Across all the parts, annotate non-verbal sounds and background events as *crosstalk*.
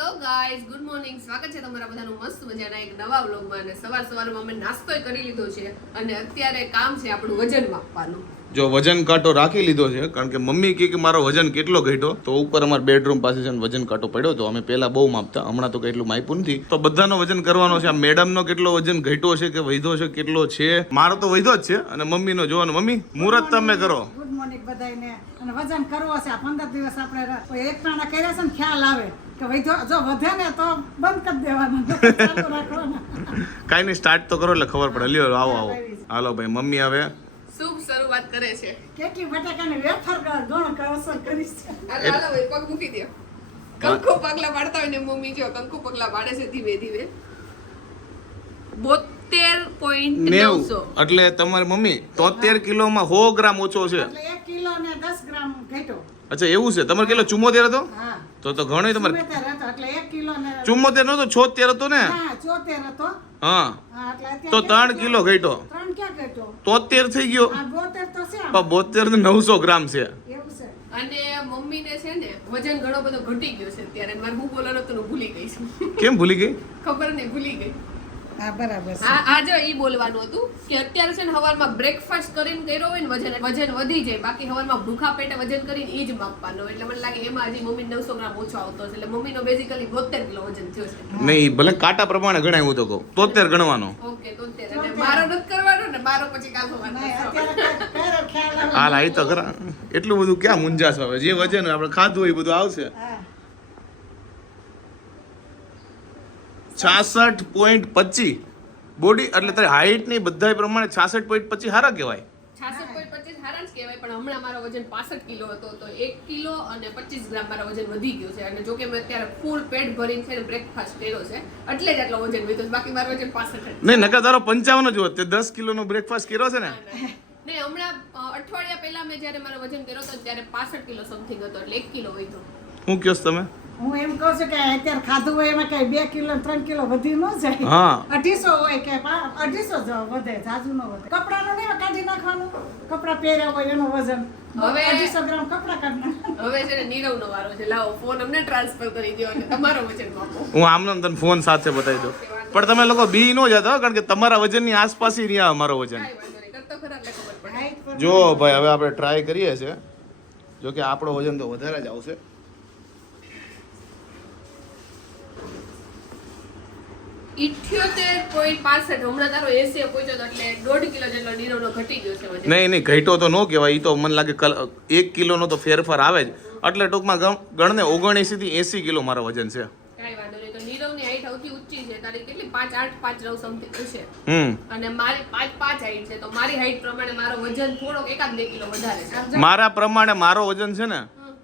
Hello guys good morning સ્વાગત છે તમારા બધાનું મસ્ત મજાના એક નવા વ્લોગમાં અને સવાર સવારમાં અમે નાસ્તો કરી લીધો છે અને અત્યારે કામ છે આપણું વજન માપવાનું. જો વજન કાંટો રાખી લીધો છે કારણ કે મમ્મી કહે કે મારો વજન કેટલો ઘટ્યો? તો ઉપર અમારા બેડરૂમ પાસે છે વજન કાંટો પડ્યો તો અમે પહેલા બહુ માપતા હમણાં તો કેટલું એટલું માપ્યું નથી. તો બધાનો વજન કરવાનો છે આ મેડમનો કેટલો વજન ઘટ્યો છે કે વધ્યો છે કેટલો છે? મારો તો વધ્યો જ છે અને મમ્મીનો જોવાનો મમ્મી મુહૂર્ત તમે કરો. ગુડ મોર્નિંગ બધાયને. અને વજન કરવો છે આ પંદર દિવસ આપણે ર- કોઈ એક ટાણા કર્યા છે ને ખ્યાલ આવે કે ભાઈ જો જો વધે ને તો બંધ કરી દેવાનું *laughs* કાંઈ નહીં સ્ટાર્ટ તો કરો એટલે ખબર પડે. લ્યો આવો આવો. *laughs* હાલો ભાઈ મમ્મી આવે. શરૂઆત કરે છે. કેટલી બટાકાને વેફર ગણ અસર કરીશ હાલો હાલો ભાઈ પગ મૂકી દે કંકુ પગલા પાડતા હોય ને મમ્મી જો કંકુ પગલા પાડે છે ધીમે ધીમે. બોતેર પોઈન્ટ નેવું નવસો. એટલે તમારી મમ્મી તોતેર કિલોમાં સો ગ્રામ ઓછો છે. એટલે એક કિલો ને દસ ગ્રામ ઘટ્યો. અચ્છા એવું છે? તમારે કેટલો ચુમ્મોતેર હતો? હા. તો તો ઘણો તમારે ચુમ્મોતેર નતો છોતેર હતો ને? હા તો ત્રણ કિલો ઘટ્યો. તોતેર થઈ ગયો. આ બોતેર તો છે. આમ. પણ બોતેર ને નવસો ગ્રામ છે. એવું છે. અને છે ને વજન ઘણો બધો ઘટી ગયો છે અત્યારે. મારે હું બોલવાનું હતું ભૂલી ગઈ કેમ ભૂલી ગઈ? ખબર નહીં ભૂલી ગઈ. હા બરાબર છે. આ આ જો ઈ બોલવાનું હતું કે અત્યારે છે ને હવારમાં બ્રેકફાસ્ટ કરીને કર્યો હોય ને વજન વજન વધી જાય. બાકી હવારમાં ભૂખા પેટે વજન કરીને ઈ જ માપવાનો. એટલે મને લાગે એમાં હજી મમ્મી નવસો ગ્રામ ઓછો આવતો હશે. એટલે મમ્મીનો બેઝિકલી બોતેર કિલો વજન થયો છે. નહીં ભલે કાંટા પ્રમાણે ગણાય હું તો કહું. તોતેર ગણવાનો. ઓકે તોતેર. અને મારો નથી કરવાનો ને મારો પછી કાલ આવે હાલ આ તો ખરા. એટલું બધું ક્યાં મુંજાસ હવે જે વજન આપણે ખાધું હોય એ બધું આવશે. હા. છાસઠ પોઈન્ટ પચીસ. બોડી એટલે તારી હાઈટની બધા પ્રમાણે છાસઠ પોઈન્ટ પચીસ સારા કહેવાય. છાસઠ પોઈન્ટ પચીસ હારા જ કહેવાય પણ હમણાં મારો વજન પાસઠ કિલો હતો તો એક કિલો અને પચીસ ગ્રામ મારો વજન વધી ગયો છે. અને જોકે મેં અત્યારે ફૂલ પેટ ભરીને છે ને બ્રેકફાસ્ટ કર્યો છે એટલે જ આટલો વજન વધ્યો બાકી મારો વજન પાસઠ નહીં તારો પંચાવન જ હોત તે દસ કિલોનો બ્રેકફાસ્ટ કર્યો છે ને? નહીં હમણાં અઠવાડિયા પહેલા મેં જ્યારે મારો વજન કર્યો હતો ત્યારે પાસઠ કિલો સમથિંગ હતો એટલે એક કિલો વધ્યો. શું કહો તમે? હું એમ કહું છું કે અત્યારે ખાધું હોય એમાં કઈ બે કિલો ત્રણ કિલો વધી ન જાય. હા. અઢીસો હોય કે અઢીસો જ વધે જાજુ ન વધે. કપડાનું નહીં કાઢી નાખવાનું. કપડા પહેર્યા હોય એનું વજન. હવે- અઢીસો ગ્રામ કપડા કાઢના હવે છે ને નીરવનો વારો છે. લાવો ફોન અમને ટ્રાન્સફર કરી દો અને તમારો વજન માપો. હું આમને તને ફોન સાથે બતાવી દઉં. પણ તમે લોકો બી નો જતા કારણ કે તમારા વજનની આસપાસ રહ્યા અમારો વજન. જો ભાઈ હવે આપણે ટ્રાય કરીએ છે જો કે આપણો વજન તો વધારે જ આવશે. ઇઠ્યોતેર પોઈન્ટ પાસઠ હમણાં તારો એસી પહોંચ્યો એટલે દોઢ કિલો જેટલો નીરવનો ઘટી ગયો છે નહીં નહીં ઘટ્યો તો ન કહેવાય એ તો મને લાગે કલ એક કિલોનો તો ફેરફાર આવે જ. એટલે ટૂંકમાં ગણને ઓગણએંસી થી એસી કિલો મારો વજન છે. કાંઈ વાંધો નહીં તો નીરવની હાઈટ સૌથી ઊંચી છે તારી કેટલી? પાંચ આઠ પાંચ નવ સમથિંગ હશે. હમ. અને મારી પાંચ પાંચ હાઈટ છે તો મારી હાઈટ પ્રમાણે મારો વજન થોડોક એકાદ બે કિલો વધારે છે. મારા પ્રમાણે મારો વજન છે ને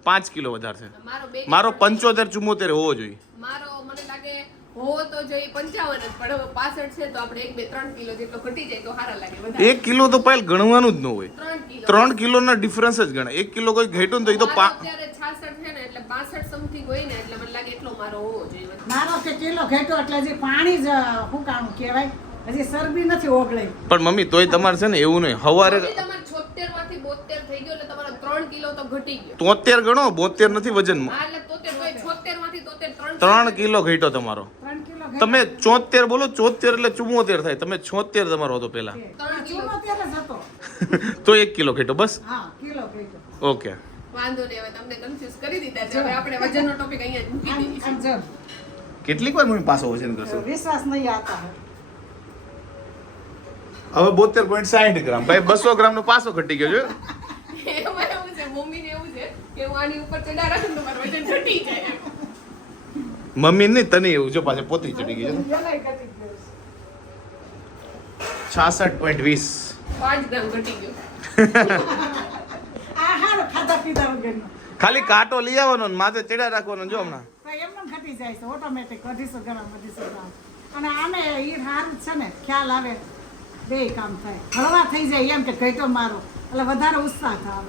પાંચ કિલો વધારે છે. મારો બે મારો પંચોતેર ચુમ્મોતેર હોવો જોઈએ. મારો મને લાગે હોવો તો જોઈએ પંચાવન જ પણ હવે પાસઠ છે તો આપણે એક બે ત્રણ કિલો જેટલો ઘટી જાય તો સારા લાગે એક કિલો તો પહેલ ગણવાનું જ ન હોય. ત્રણ કિલો. ના કિલોના ડિફરન્સ જ ગણાય. એક કિલો કોઈ ઘટ્યું ને તો એ તો અત્યારે 66 છે ને એટલે 65 સમથિંગ હોય ને એટલે મને લાગે એટલો મારો હોવો જોઈએ મારો કે કિલો ઘટ્યો એટલે હજી પાણી જ હુકાણું કહેવાય? હજી શરબી નથી ઓગળી. પણ મમ્મી તોય તમારે છે ને એવું નહીં. હવારે મમ્મી તમારે 76 માંથી 72 થઈ ગયો એટલે તમારો ત્રણ કિલો તો ઘટી ગયો. તોતેર ગણો બોતેર નથી વજનમાં. હા એટલે તોતેર તોય 76 માંથી તોતેર ત્રણ કિલો ઘટ્યો તમારો. તમે ચોતેર બોલો ચોતેર એટલે ચુમ્મોતેર થાય. તમે છોતેર તમારો હતો પેલા *laughs* તો એક કિલો ખેટો બસ? હા કિલો ઘટ્યો ઓકે. વાંધો નહીં હવે તમને કન્ફ્યુઝ કરી દીધા છે. હવે આપણે વજનનો ટોપિક અહીંયા જ મૂકી આમ દઈએ. આમ જો. કેટલીક વાર મમ્મી પાછો વજન કરશો? વિશ્વાસ નહીં આવતા. હવે બોતેર પોઈન્ટ સાઠ ગ્રામ. ભાઈ બસો ગ્રામ નો પાસો ઘટી ગયો *laughs* છે મમ્મી ને એવું છે કે હું આની ઉપર ચડા રાખું તો મારું વજન ઘટી જાય. મમ્મી નહીં તને એવું જો પાછળ પોતી ચડી ગઈ છે ઘટી. છાસઠ પોઈન્ટ વીસ. ઘટી ખાલી કાંટો લઈ આવવાનો ને માથે ચડ્યા રાખવાનો જો હમણાં. એમ ઘટી જાય છે ઓટોમેટિક અઢીસો ગ્રામ અઢીસો ગ્રામ. અને આમે ઈ હારું છે ને ખ્યાલ આવે બે કામ થાય. હળવા થઈ જાય એમ કે ઘટ્યો મારો.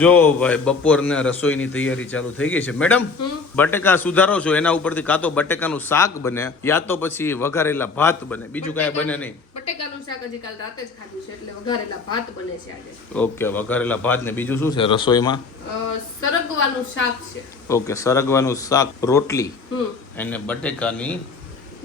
જો ભાઈ બપોરને રસોઈની તૈયારી ચાલુ થઈ ગઈ છે. મેડમ બટેકા સુધારો છો એના ઉપરથી કાં તો બટેકાનું શાક બને યા તો પછી વઘારેલા ભાત બને. બીજું કાંઈ બને નહીં. બટેકાનું શાક હજી કાલ રાતે જ ખાધું છે એટલે વઘારેલા ભાત બને છે આજે. ઓકે વઘારેલા ભાત ને બીજું શું છે રસોઈમાં? સરગવાનું શાક છે. ઓકે સરગવાનું શાક રોટલી એને અને બટેકાની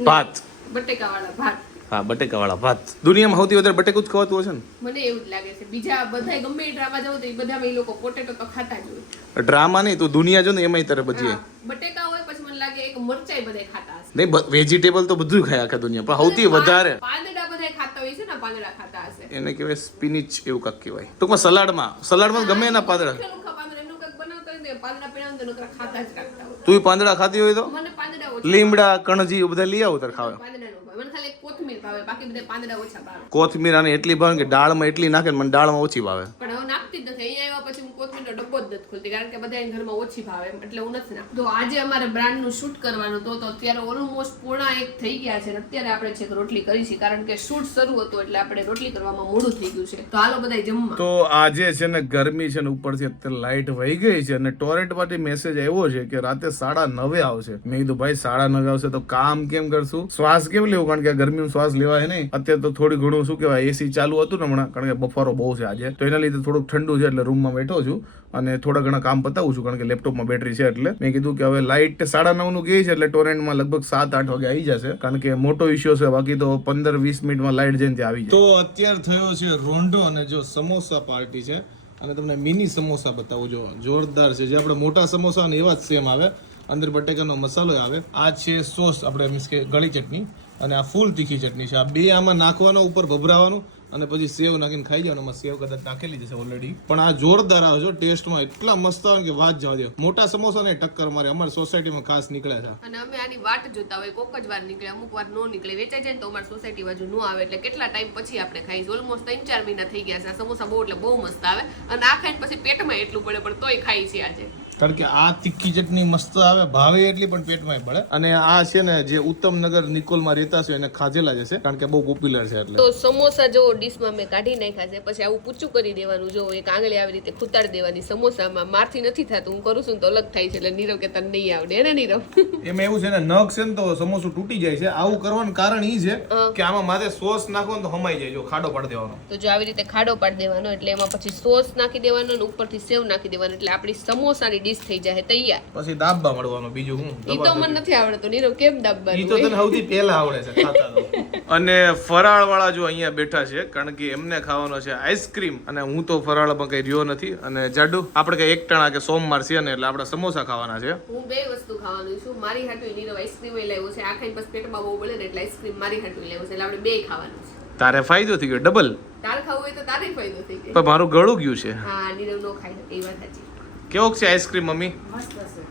ભાત. બટેકાવાળા ભાત. હા બટેકાવાળા ભાત. દુનિયામાં સૌથી વધારે બટેકું જ ખવાતું હશે ને? મને એવું જ લાગે છે. બીજા બધા ગમે ડ્રામા જાવ તો એ બધામાં એ લોકો પોટેટો તો ખાતા જ હોય. ડ્રામા નહીં તું દુનિયા જો ને એમાંય તારે બધી બટેકા હોય પછી મને લાગે એક મરચાઈ બધા ખાતા હશે. નહીં વેજીટેબલ તો બધું ખાય આખા દુનિયા પણ સૌથી વધારે પાંદડા બધા ખાતા હોય છે ને પાંદડા ખાતા હશે. એને કહેવાય સ્પિનિચ એવું કાક કહેવાય. ટૂંકમાં સલાડમાં સલાડમાં ગમે એના પાંદડા. પાંદડા બનાવતા હોય પાંદડા ખાતા જ રાખતા હોય. તું પાંદડા ખાતી હોય તો? પાંદડા લીમડા કણજી એવું બધા લઈ આવો તારે ખાવા. પાંદડા નો ભાવે. મને ખાલી એક કોથમીર ભાવે બાકી બધા પાંદડા ઓછા ભાવે. કોથમીર આને એટલી ભાવે કે દાળમાં એટલી નાખે ને મને દાળમાં ઓછી ભાવે. પણ હવે નાખતી જ નથી. અહીંયા આવ્યા પછી હું કોથમીરનો ડબ્બો જ નથી ખોલતી કારણ કે બધા એના ઘરમાં ઓછી ભાવે એટલે હું નથી નાખતી. તો આજે અમારે બ્રાન્ડનું શૂટ કરવાનું તો અત્યારે ઓલમોસ્ટ પૂર્ણા એક થઈ ગયા છે અને અત્યારે આપણે છેક રોટલી કરી છે કારણ કે શૂટ શરૂ હતું એટલે આપણે રોટલી કરવામાં મોડું થઈ ગયું છે. તો હાલો બધા જમવા. તો આજે છે ને ગરમી છે ને ઉપરથી અત્યારે લાઇટ વહી ગઈ છે અને ટોરેન્ટમાંથી મેસેજ આવ્યો છે કે રાતે સાડા નવે આવશે. મેં કીધું, ભાઈ, સાડા નવે આવશે તો કામ કેમ કરશું? શ્વાસ કેમ લેવું? કારણ કે ગરમીમાં શ્વાસ લેવાય નહીં. અત્યારે તો થોડી ઘણું શું કહેવાય એસી ચાલુ હતું ને હમણાં, કારણ કે બફારો બહુ છે આજે. તો એના લીધે થોડુંક ઠંડુ છે એટલે રૂમમાં બેઠો છું અને થોડા ઘણા કામ પતાવું છું, કારણ કે લેપટોપમાં બેટરી છે એટલે. મેં કીધું કે હવે લાઇટ સાડા નવનું ગઈ છે એટલે ટોરેન્ટમાં લગભગ સાત, આઠ વાગે આવી જશે. કારણ કે મોટો ઇશ્યુ છે, બાકી તો પંદર, વીસ મિનિટમાં લાઇટ જઈને ત્યાં આવી જાય. તો અત્યારે થયો છે રોંઢો અને જો સમોસા પાર્ટી છે અને તમને મિની સમોસા બતાવું. જો જોરદાર છે. જે આપણે મોટા સમોસા ને એવા જ સેમ આવે. અંદર બટેકાનો મસાલો આવે. આ છે સોસ આપણે મીન્સ કે ગળી ચટણી. અને આ ફૂલ તીખી ચટણી છે. આ બે આમાં નાખવાનો, ઉપર ભભરાવાનું અને પછી સેવ નાખીને ખાઈ જવાનું. એમાં સેવ કદાચ નાખેલી જશે ઓલરેડી પણ આ જોરદાર આવે છે ટેસ્ટમાં એટલા મસ્ત આવે કે વાત જવા દે. મોટા સમોસા ને ટક્કર મારે. અમારી સોસાયટીમાં ખાસ નીકળ્યા છે અને અમે આની વાટ જોતા હોય, કોક જ વાર નીકળે, અમુક વાર નો નીકળે. વેચાઈ જાય તો અમારી સોસાયટી બાજુ નો આવે. એટલે કેટલા ટાઈમ પછી આપણે ખાઈશું ઓલમોસ્ટ ત્રણ ચાર મહિના થઈ ગયા છે. સમોસા બહુ એટલે બહુ મસ્ત આવે. અને આ ખાઈને પછી પેટમાં એટલું પડે, પણ તોય ખાઈ છે આજે. કારણ કે આ તીખી ચટણી મસ્ત આવે ભાવે એટલી પણ પેટમાં પડે અને આ છે ને જે ઉત્તમનગર નિકોલમાં રહેતા છે એને ખાધેલા જ હશે કારણ કે બહુ પોપ્યુલર છે એટલે. તો સમોસા જો ડીશમાં મેં કાઢી નાખ્યા છે પછી આવું પૂચું કરી દેવાનું જો એક આંગળી આવી રીતે ખૂતાડી દેવાની સમોસામાં મારથી નથી થતું હું કરું છું ને તો અલગ થાય છે એટલે નીરવ કે તને નહીં આવડે ને નીરવ? એમાં એવું છે ને નખ છે ને તો સમોસું તૂટી જાય છે આવું કરવાનું કારણ ઈ છે કે આમાં માથે સોસ નાખો ને તો હમાઈ જાય જો ખાડો પાડી દેવાનો. તો જો આવી રીતે ખાડો પાડી દેવાનો એટલે એમાં પછી સોસ નાખી દેવાનો અને ઉપરથી સેવ નાખી દેવાનો એટલે આપણી સમોસાની ડીશ થઈ જાય તૈયાર. પછી દાબવા મળવાનું બીજું હું? ઈ તો મને નથી આવડતું નીરો કેમ ઈ તો તને સૌથી પહેલા આવડે છે ખાતા તો. *laughs* અને ફરાળ વાળા જો અહીંયા બેઠા છે કારણ કે એમને ખાવાનો છે આઈસ્ક્રીમ અને હું તો ફરાળમાં કઈ રહ્યો નથી. અને જાડુ આપણે કઈ એક ટણા કે સોમવાર છે ને એટલે આપણે સમોસા ખાવાના છે. હું બે વસ્તુ ખાવાનું છું. મારી હાટુ નીરો આઈસ્ક્રીમ લાવ્યો છે. આ ખાઈને પછી પેટમાં બહુ બોલે ને એટલે આઈસ્ક્રીમ મારી હાટુ લેવું છે. એટલે આપણે બે ખાવાનું છે. તારે ફાયદો થઈ ગયો ડબલ? તાર ખાવું હોય તો તારે ફાયદો થઈ ગયો. પણ મારું ગળું ગયું છે. હા નીરવ નો ખાય એ વાત સાચી. કેવોક છે આઈસ્ક્રીમ મમ્મી? મસ્ત છે.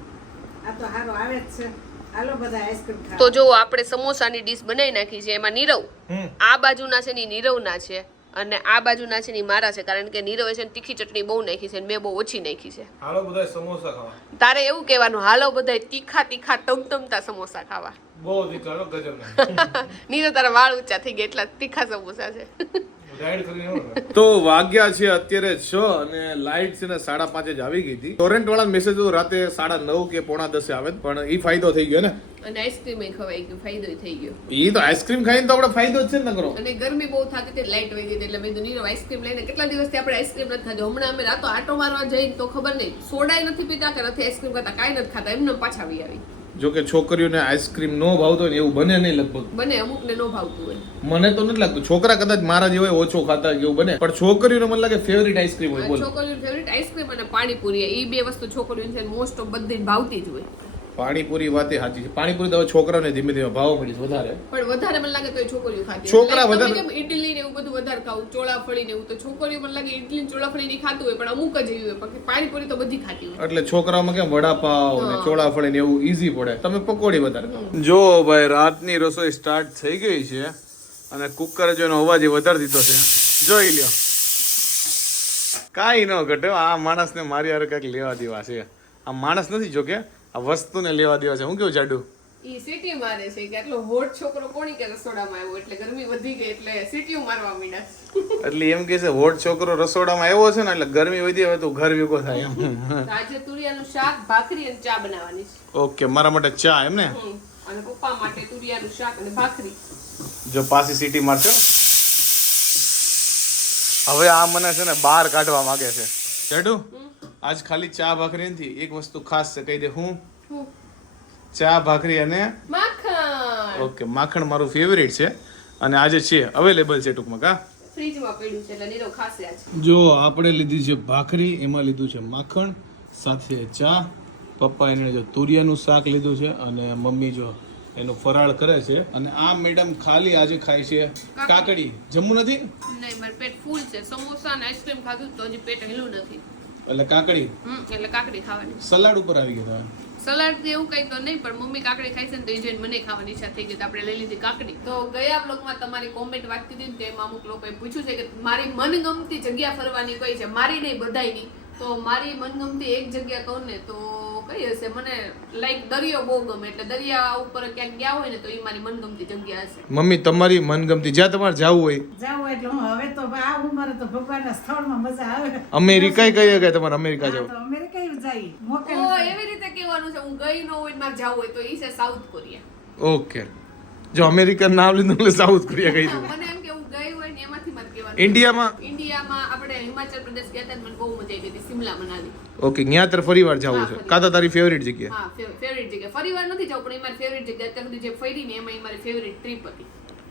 તો હારો આવે જ છે. હાલો બધા આઈસ્ક્રીમ તો જો આપણે સમોસાની ડીશ બનાવી નાખી છે એમાં નીરવ. આ બાજુના છે ને નીરવના છે. અને આ બાજુના છે ને મારા છે કારણ કે નીરવે છે ને તીખી ચટણી બહુ નાખી છે અને મેં બહુ ઓછી નાખી છે. હાલો બધા સમોસા ખાવા. તારે એવું કહેવાનું હાલો બધા તીખા તીખા ટમટમતા સમોસા ખાવા. બહુ તીખા ગજબ *laughs* નીરવ તારા વાળ ઊંચા થઈ ગયા એટલા તીખા સમોસા છે. *laughs* તો વાગ્યા છે અત્યારે છ અને લાઇટ છે ને સાડા પાંચે જ આવી ગઈ હતી. ટોરેન્ટ વાળા મેસેજ તો રાતે સાડા નવ કે પોણા દસે આવે પણ એ ફાયદો થઈ ગયો ને? અને આઈસ્ક્રીમ ખવાઈ ગયું ફાયદો થઈ ગયો. એ તો આઈસ્ક્રીમ ખાઈને તો આપણે ફાયદો જ છે ને કરો અને ગરમી બહુ થતી હતી લાઈટ વહી ગઈ એટલે મેં નીરવ આઈસ્ક્રીમ લઈને કેટલા દિવસથી આપણે આઈસ્ક્રીમ નથી ખાધી? હમણાં અમે રાતો આટો મારવા જઈને તો ખબર નહીં સોડાય નથી પીતા કે નથી આઈસ્ક્રીમ ખાતા કાંઈ નથી ખાતા. એમને પાછા આવી આવી. જો કે છોકરીઓને આઈસ્ક્રીમ નો ભાવતો હોય ને એવું બને નહીં લગભગ. બને અમુક ને નો ભાવતું હોય. મને તો નથી લાગતું. છોકરા કદાચ મારા જેવા હોય ઓછો ખાતા એવું બને પણ છોકરીઓને મને લાગે ફેવરિટ આઈસ્ક્રીમ હોય છોકરીઓ ફેવરિટ આઈસ્ક્રીમ અને પાણીપુરી એ બે વસ્તુ છોકરીઓને છે મોસ્ટ ઓફ બધી ભાવતી જ હોય. પાણીપુરી વાતે સાચી છે. પાણીપુરી તો હવે છોકરાને ધીમે ધીમે ભાવ મળી છે વધારે. પણ વધારે મને લાગે તો એ છોકરીઓ ખાતી છોકરા વધારે- ઈડલી ને એવું બધું વધારે ખાવું ચોળાફળી ને એવું તો છોકરીઓ મને લાગે ઈડલી ને ચોળાફળી ની ખાતું હોય પણ અમુક જ એવી હોય બાકી પાણીપુરી તો બધી ખાતી હોય. એટલે છોકરાઓમાં કેમ વડાપાવ ને ચોળાફળી ને એવું ઈઝી પડે. તમે પકોડી વધારે જો ભાઈ રાતની રસોઈ સ્ટાર્ટ થઈ ગઈ છે અને કુકર જો એનો અવાજ એ વધારી દીધો છે. જોઈ લ્યો. કાંઈ ન ઘટે આ માણસને મારી હારે કંઈક લેવા દેવા છે. આ માણસ નથી જો કે આ વસ્તુને લેવા દેવા છે. હું કેવું જાડુ? ઈ સિટી મારે છે કે આટલો હોટ છોકરો કોણી કે રસોડામાં આવ્યો? એટલે ગરમી વધી ગઈ એટલે સીટીઓ મારવા મીડા એટલે એમ કે છે હોટ છોકરો રસોડામાં આવ્યો છે ને એટલે ગરમી વધી હવે તું ઘર ભેગો થાય એમ. આજે તુરિયાનું શાક ભાખરી અને ચા બનાવવાની છે. ઓકે મારા માટે ચા એમ ને? અને પપ્પા માટે તુરિયાનું શાક અને ભાખરી. જો પાછી સિટી મારશો. હવે આ મને છે ને બહાર કાઢવા માંગે છે. જાડુ? આજ ખાલી ચા ભાખરી નથી એક વસ્તુ ખાસ છે કહી દે હું? ચા ભાખરી અને માખણ. ઓકે માખણ મારું ફેવરેટ છે. અને આજે છે અવેલેબલ છે ટૂંકમાં કા? ફ્રીજમાં પડ્યું છે એટલે નીરો ખાશે આજ. જો આપણે લીધી છે ભાખરી એમાં લીધું છે માખણ સાથે ચા. પપ્પા એને જો તુરિયાનું શાક લીધું છે અને મમ્મી જો એનો ફરાળ કરે છે. અને આ મેડમ ખાલી આજે ખાય છે કાકડી. જમવું નથી? નહીં મારું પેટ ફૂલ છે. સમોસા અને આઈસ્ક્રીમ ખાધું તો હજી પેટ હેલું નથી. એટલે કાકડી? એટલે કાકડી ખાવાની. સલાડ ઉપર આવી ગયો તમે સલાડ કે એવું કઈ તો નહીં પણ મમ્મી કાકડી ખાય છે ને તો એ જોઈને મને ખાવાની ઈચ્છા થઈ ગઈ તો આપણે લઈ લીધી કાકડી. તો ગયા બ્લોગમાં તમારી કોમેન્ટ વાંચતી હતી ને તેમાં અમુક લોકોએ પૂછ્યું છે કે મારી મનગમતી જગ્યા ફરવાની કઈ છે? મારી નહીં બધાયની. તો મારી મનગમતી એક જગ્યા કહું ને તો કઈ હશે? મને લાઈક દરિયો બહુ ગમે. એટલે દરિયા ઉપર ક્યાંક ગયા હોય ને તો એ મારી મનગમતી જગ્યા હશે. મમ્મી તમારી મનગમતી જ્યાં તમારે જવું હોય. જાવું એટલે હું હવે તો આ ઉંમરે તો ભગવાનના સ્થળમાં મજા આવે. અમેરિકા કઈ ગયા તમારે અમેરિકા જવું? અમેરિકા જઈ મોકે એવી રીતે કહેવાનું છે હું ગઈ ન હોય ને મારે જવું હોય તો એ છે સાઉથ કોરિયા ઓકે જો અમેરિકન નામ લીધું એટલે સાઉથ કોરિયા કહી દીધું મને એમ કે હું ગઈ હોય ને એમાંથી મારે કહેવાનું ઇન્ડિયામાં? ઇન્ડિયામાં આપણે હિમાચલ પ્રદેશ ગયા હતા મને બહુ મજા આવી હતી સિમલા મનાલી. ઓકે ત્યાં તર ફરી વાર જવું છે. કાતા તો તારી ફેવરિટ જગ્યા? હા ફેવરિટ જગ્યા. ફરીવાર નથી જવું પણ મારી ફેવરિટ જગ્યા. અત્યાર સુધી જે ફરી ને એમાં મારી ફેવરિટ ટ્રીપ હતી.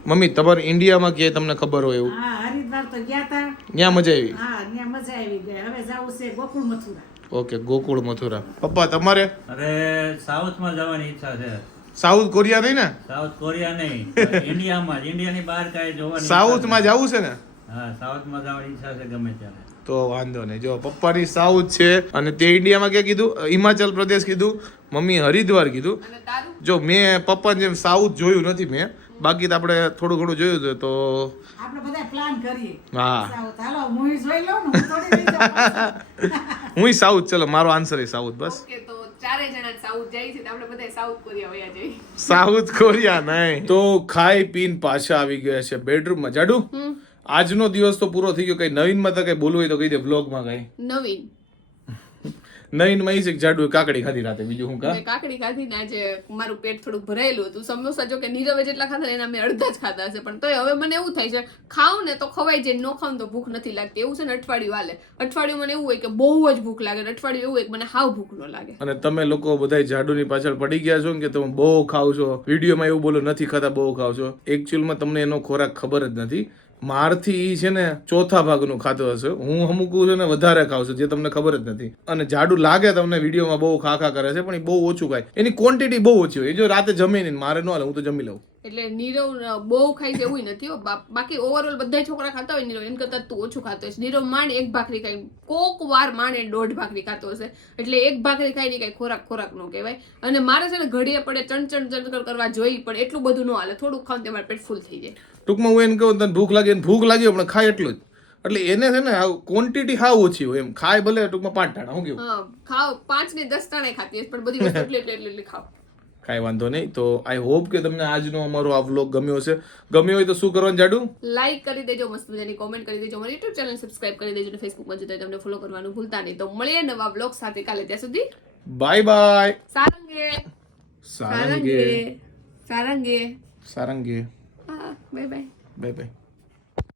મમ્મી તમારે ઇન્ડિયામાં કે તમને ખબર હોય એવું? હા હરિદ્વાર તો ગયા હતા ત્યાં મજા આવી? હા ત્યાં મજા આવી ગઈ. હવે જવું છે ગોકુળ મથુરા. ઓકે ગોકુળ મથુરા. પપ્પા તમારે? અરે સાઉથમાં જવાની ઈચ્છા છે. સાઉથ કોરિયા નહીં ને? સાઉથ કોરિયા નહીં ઇન્ડિયામાં ઇન્ડિયાની બહાર કાંઈ જોવાની સાઉથમાં જવું છે ને? હા સાઉથમાં જવાની ઈચ્છા છે ગમે ત્યારે. તો વાંધો નહીં. જો પપ્પાની સાઉથ છે અને તે ઇન્ડિયામાં ક્યાં કીધું? હિમાચલ પ્રદેશ કીધું મમ્મી હરિદ્વાર કીધું. જો મેં પપ્પાની જેમ સાઉથ જોયું નથી મેં બાકી તો આપણે થોડું ઘણું જોયું હતું તો આપણે બધા પ્લાન કરીએ. હા. હાલો મૂવી જોઈ લઉં હું સાઉથ ચલો મારો આન્સર એ સાઉથ બસ. ઓકે તો ચારે જણા સાઉથ જાય છે આપણે બધા સાઉથ કોરિયા વયા જઈએ. સાઉથ કોરિયા નહીં. તો ખાઈ પીન પાછા આવી ગયા છે બેડરૂમમાં. જાડુ? આજનો દિવસ તો પૂરો થઈ ગયો. કઈ નવીનમાં તો કઈ બોલવું હોય તો કહી દે બ્લોગમાં કઈ. નવીન. નવીનમાં ઈસિક જાડુ કાકડી ખાધી રાતે બીજું હું કા? કાકડી ખાધી ને આજે મારું પેટ થોડું ભરાયેલું હતું. સમોસા જો કે નીરવે જેટલા ખાધા એના મેં અડધા જ ખાધા હશે. પણ તોય હવે મને એવું થાય છે ખાઉં ને તો ખવાય જાય નો ખાઉં તો ભૂખ નથી લાગતી. એવું છે ને અઠવાડિયું હાલે. અઠવાડિયું મને એવું હોય કે બહુ જ ભૂખ લાગે અઠવાડિયું એવું હોય કે મને હાવ ભૂખ ન લાગે. અને તમે લોકો બધા જાડુની પાછળ પડી ગયા છો ને કે તમે બહુ ખાવ છો? વિડીયોમાં એવું બોલો નથી ખાતા બહુ ખાવ છો. એકચ્યુઅલમાં તમને એનો ખોરાક ખબર જ નથી. મારથી છે ને ચોથા ભાગનું ખાતું હશે. હું અમુક છે ને વધારે ખાવ છું, જે તમને ખબર જ નથી. અને જાડુ લાગે તમને વિડીયોમાં બહુ ખા ખા કરે છે, પણ એ બહુ ઓછું ખાય. એની ક્વોન્ટિટી બહુ ઓછી હોય. જો રાતે જમી નહીં મારે ન હું તો જમી લઉં. એટલે નીરવ બહુ ખાય છે એવું નથી બાકી ઓવરઓલ બધા છોકરા ખાતા હોય નીરવ, એમ કરતા તું ઓછું ખાતો હશે. નીરવ માંડ એક ભાખરી ખાય. કોક વાર માંડ એ દોઢ ભાખરી ખાતો હશે. એટલે એક ભાખરી ખાઈ નહીં કઈ ખોરાક ખોરાક નો કહેવાય. અને મારે છે ને ઘડીએ પડે ચણચણ ચણચણ કરવા જોઈ પણ એટલું બધું ન હાલે. થોડુંક ખાવ તે મારે પેટ ફૂલ થઈ જાય. ટૂંકમાં હું એને કહું તને ભૂખ લાગે એને ભૂખ લાગી પણ ખાય એટલું જ. એટલે એને છે ને ક્વોન્ટિટી હાવ ઓછી હોય એમ. ખાય ભલે ટૂંકમાં પાંચ ટાણા હું કેવું? ખાવ. પાંચ ને દસ ટાણે ખાતી પણ બધી વસ્તુ એટલી એટલી એટલી ખાવ. કાંઈ વાંધો નહીં. તો આઈ હોપ કે તમને આજનો અમારો આ વ્લોગ ગમ્યો હશે. ગમ્યો હોય તો શું કરવાનું જાડુ? લાઈક કરી દેજો મસ્ત મજાની કોમેન્ટ કરી દેજો મારી યુટ્યુબ ચેનલ સબસ્ક્રાઇબ કરી દેજો અને ફેસબુકમાં જોતા તમને ફોલો કરવાનું ભૂલતા નહીં. તો મળીએ નવા વ્લોગ સાથે કાલે. ત્યાં સુધી બાય બાય સારંગે. સારંગે. સારંગે. સારંગે. સારંગે હા બાય બાય બાય બાય